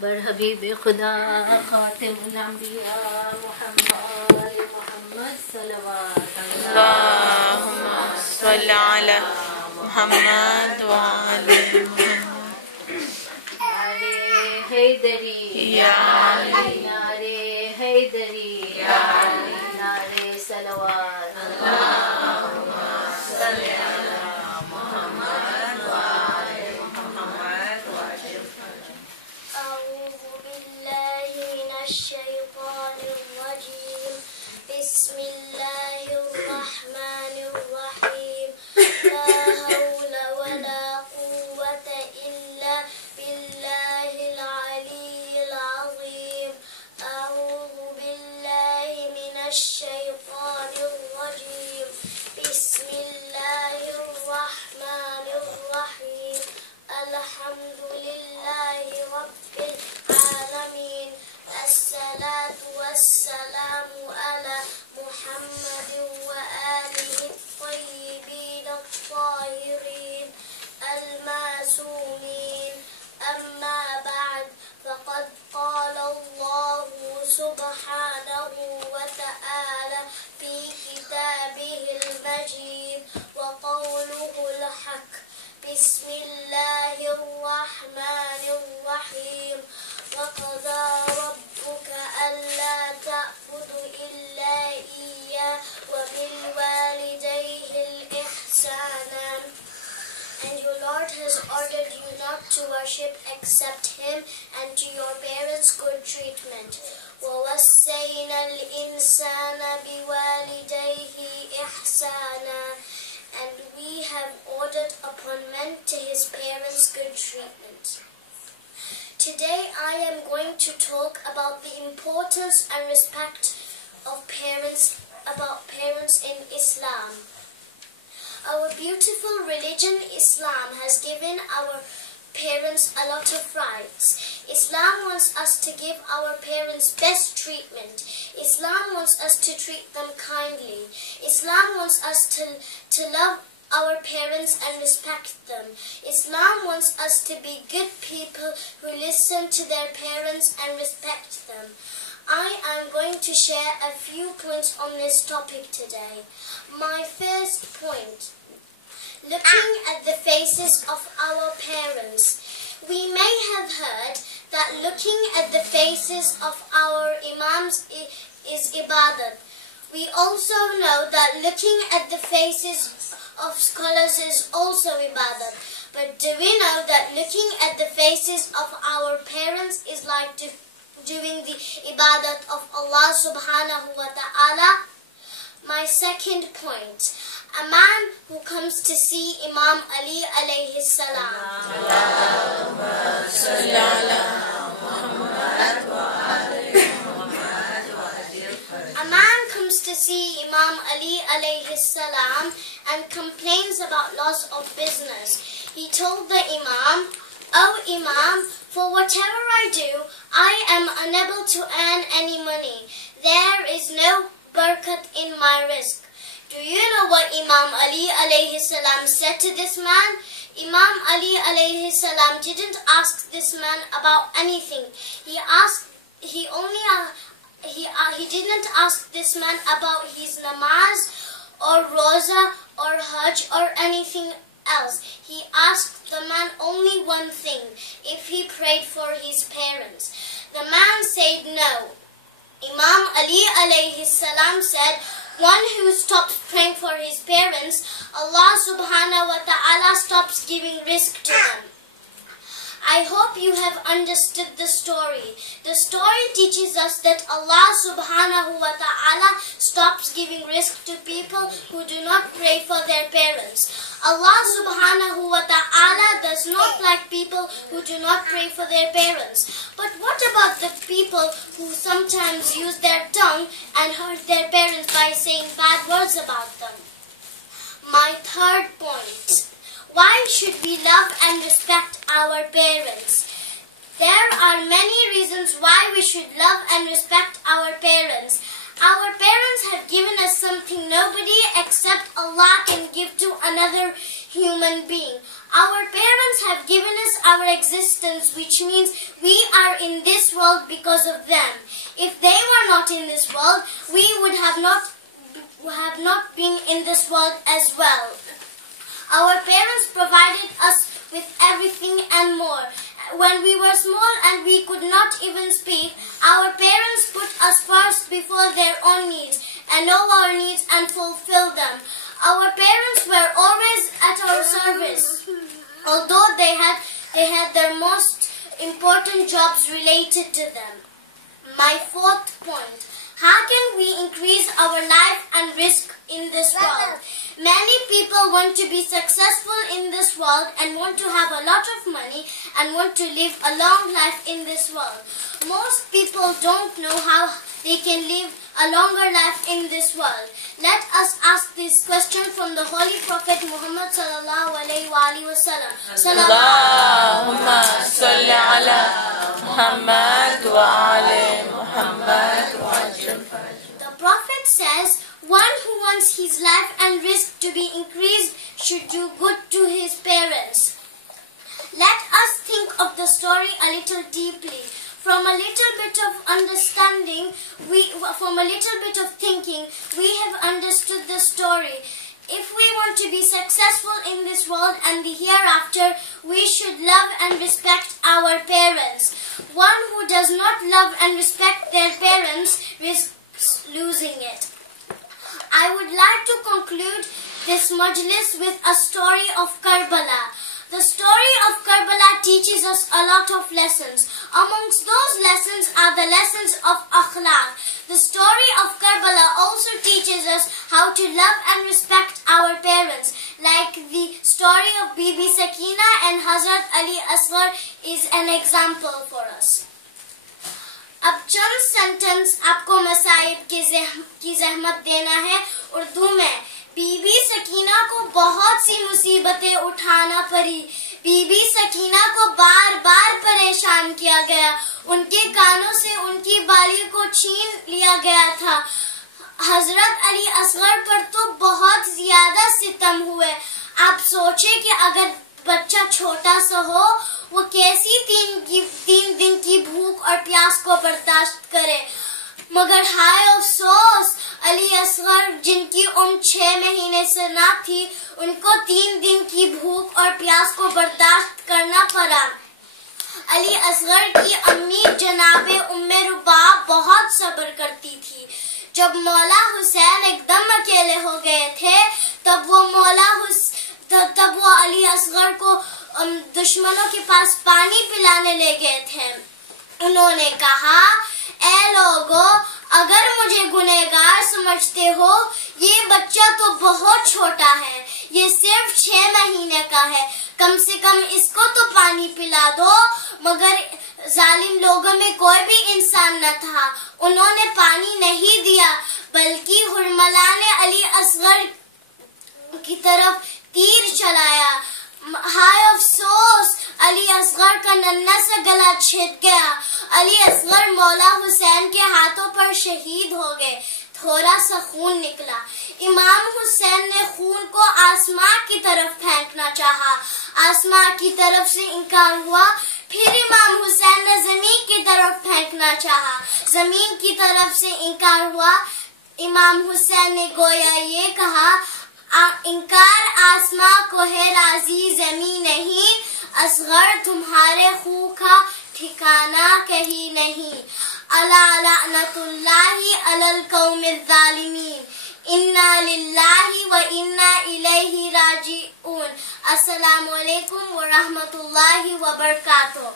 बर हबीब खुदा खातिमुल अंबिया मुहम्मद सल्लल्लाहु अल्लाहुम्मा सल्लि अला मुहम्मद व आले मुहम्मद। नारे हैदरी या अली, नारे हैदरी या अली, नारे सलवात अल्लाहुम्मा सल्लि अला मुहम्मद व आले मुहम्मद व अजिल। أعوذ بالله من الشيطان الرجيم. بسم الله الرحمن الرحيم. لا حول ولا قوة إلا بالله العلي العظيم. أعوذ بالله من الشيطان الرجيم. بسم الله الرحمن الرحيم. الحمد لله رب العالمين. الصلاة والسلام على محمد وآله الطيبين الطاهرين المعصومين. أما بعد، فقد قال الله سبحانه وتعالى في كتابه المجيد وقوله الحق. بسم الله الرحمن الرحيم. وقضى ربك ألا تعبدوا إلا إياه وبالوالدين إحسانا. And your Lord has ordered you not to worship except Him, and to your parents good treatment. وَوَصَّيْنَا الْإِنسَانَ بِوَالِدَيْهِ إِحْسَانًا. And we have ordered upon men to his parents good treatment. Today I am going to talk about the importance and respect of parents in Islam. Our beautiful religion, Islam, has given our parents a lot of rights. Islam wants us to give our parents best treatment. Islam wants us to treat them kindly. Islam wants us to love our parents and respect them. Islam wants us to be good people who listen to their parents and respect them. I am going to share a few points on this topic today. My first point: looking at the faces of our parents. We may have heard that looking at the faces of our imams is ibadat. We also know that looking at the faces of scholars is also ibadat. But do we know that looking at the faces of our parents is like doing the ibadat of Allah subhanahu wa ta'ala? My second point: a man who comes to see Imam Ali alayhi salam. A man comes to see Imam Ali alayhi salam and complains about loss of business. He told the Imam, "Oh Imam, for whatever I do, I am unable to earn any money. There is no barakat in my risk." Do you know what Imam Ali alayhi salam said to this man? Imam Ali alayhi salam didn't ask this man about anything. He didn't ask this man about his namaz or roza or hajj or anything else. He asked the man only one thing: if he prayed for his parents. The man said no. Imam Ali alayhi salam said, one who stops praying for his parents, Allah subhanahu wa ta'ala stops giving rizq to them. I hope you have understood the story. The story teaches us that Allah subhanahu wa ta'ala stops giving rizq to people who do not pray for their parents. Allah subhanahu wa ta'ala does not like people who do not pray for their parents. But what about the people who sometimes use their tongue and hurt their parents by saying bad words about them? My third point: why should we love and respect our parents? There are many reasons why we should love and respect our parents. Our parents have given us something nobody except Allah can give to another human being. Our parents have given us our existence, which means we are in this world because of them. If they were not in this world, we would have not been in this world as well. Our parents provided us with everything and more. When we were small and we could not even speak, our parents put us first before their own needs and know our needs and fulfill them. Our parents were always at our service, although they had their most important jobs related to them. My fourth point: how can we increase our life and risk in this world? Many people want to be successful in this world and want to have a lot of money and want to live a long life in this world. Most people don't know how they can live a longer life in this world. Let us ask this question from the Holy Prophet Muhammad SAWW. Allahumma salli ala Muhammad wa ali Muhammad wa ajil. The Prophet says, one who wants his life and risk to be increased should do good to his parents. Let us think of the story a little deeply. From a little bit of understanding, from a little bit of thinking, we have understood the story. If we want to be successful in this world and the hereafter, we should love and respect our parents. One who does not love and respect their parents risks losing it. I would like to conclude this Majlis with a story of Karbala. The story of Karbala teaches us a lot of lessons. Amongst those lessons are the lessons of akhlaq. The story of Karbala also teaches us how to love and respect our parents. Like the story of Bibi Sakina and Hazrat Ali Asghar is an example for us. اب چند sentence آپ کو مصائب کی زحمت دینا ہے اردو میں. بی بی سکینہ کو بہت سی مصیبتیں اٹھانا پڑی. بی بی سکینہ کو بار بار پریشان کیا گیا. ان کے کانوں سے ان کی بالی کو چھین لیا گیا تھا. حضرت علی اصغر پر تو بہت زیادہ ستم ہوئے. آپ سوچیں کہ اگر بچہ چھوٹا سا ہو وہ کیسی تین دن کی بھوک اور پیاس کو برداشت کرے. مگر ہائے افسوس، علی اصغر جن کی عمر 6 مہینے سے نہ تھی، ان کو 3 دن کی بھوک اور پیاس کو برداشت کرنا پڑا. علی اصغر کی امی جناب ام رباب بہت صبر کرتی تھی. جب مولا حسین ایک دم اکیلے ہو گئے تھے تب وہ علی اصغر کو دشمنوں کے پاس پانی پلانے لے گئے تھے. انہوں نے کہا، اے لوگو، اگر مجھے گنہگار سمجھتے ہو، یہ بچہ تو بہت چھوٹا ہے، یہ صرف 6 مہینے کا ہے، کم سے کم اس کو تو پانی پلا دو. مگر ظالم لوگوں میں کوئی بھی انسان نہ تھا. انہوں نے پانی نہیں دیا، بلکہ ہرملا نے علی اصغر کی طرف تیر چلایا. ہائے افسوس، علی اصغر کا ننھا سا گلا چھٹ گیا. علی اصغر مولا حسین کے ہاتھوں پر شہید ہو گئے. تھوڑا سا خون نکلا. امام حسین نے خون کو آسمان کی طرف پھینکنا چاہا. آسمان کی طرف سے انکار ہوا. پھر امام حسین نے زمین کی طرف پھینکنا چاہا. زمین کی طرف سے انکار ہوا. امام حسین نے گویا یہ کہا، انکار آسمان کو ہے، راضی زمین نہیں. اصغر تمہارے خون کا ٹھکانہ کہیں نہیں. الا لعنت اللہ علی القوم الظالمین. انا للہ و انا الیہ راجعون. السلام علیکم ورحمۃ اللہ وبرکاتہ.